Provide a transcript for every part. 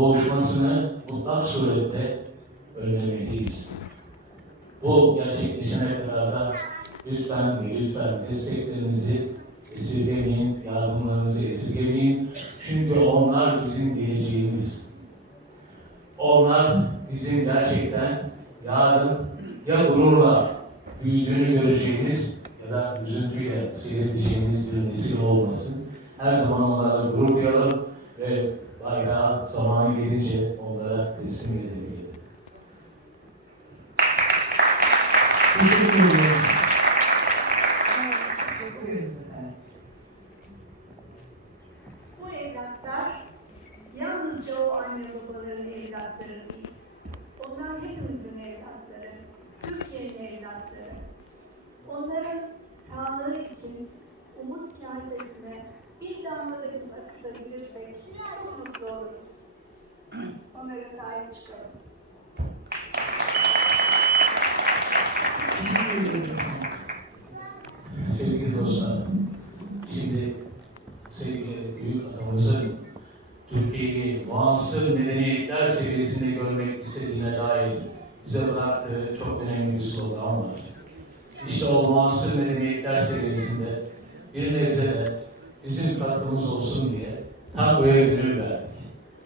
boğuşmasını mutlak surette önlemeliyiz. Bu gerçekleşene kadar da lütfen lütfen desteklerinizi esirgemeyin, yardımlarınızı esirgemeyin. Çünkü onlar bizim geleceğimiz. Onlar bizim gerçekten yarın ya gururla büyüdüğünü göreceğimiz ya da üzüntüyle seyredeceğimiz bir nesil olmasın. Her zaman onlarla gurur duyalım ve bayrağı zamanı gelince onlara teslim edelim. Teşekkür efendim. Bu evlatlar yalnızca o anne babaların evlatları değil. Onlar hepimizin evlatları. Türkiye'nin evlatları. Onların sağlığı için umut kasesine bir damla da biz akıtabilirsek çok mutlu. Onlara sahip çıkalım. Sevgili dostlar, şimdi sevgili büyük atamızın Türkiye'yi muasır medeniyetler seviyesinde görmek istediğine dair bize bıraktığı çok önemli bir slogan var. İşte o muasır medeniyetler seviyesinde bir nebze de bizim katkımız olsun diye tangoya gönül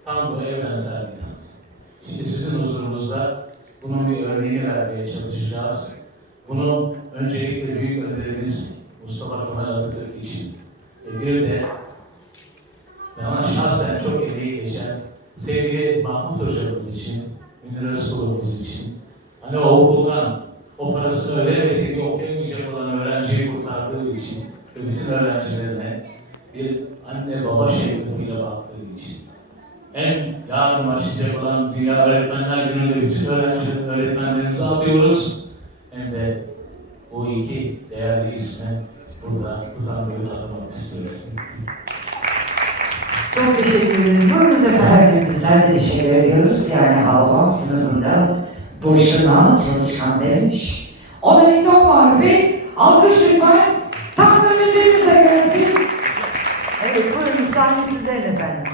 verdik. Tango evrensel bir dans. Şimdi sizin huzurunuzda bunun bir örneğini vermeye çalışacağız. Bunu öncelikle büyük önerimiz Mustafa Kemal Atatürk için ve bir de bana şahsen çok emeği geçen sevgili Mahmut Hocamız için, Münir Özkulumuz için, hani o okuldan o parasını ödemeseydi okuyamayacak olan öğrenciyi kurtardığı için ve bütün öğrencilerine bir anne baba şefkatiyle baktığı için en yarın başlayacak olan Dünya Öğretmenler Günü'nde bütün öğrenci öğretmenlerimizi alıyoruz. Hem de bu iki değerli isme burada utanmayı adamak istiyorum. Çok teşekkür ederim. Buyurunuz efendim. Bizler de teşekkür ediyoruz. Yani Havvam sınıfında boşuna çalışkan demiş. O da İndok Mağlubi. Alkış lütfen. Tam da müziğimize gelsin. Evet buyurun sahne sizden efendim.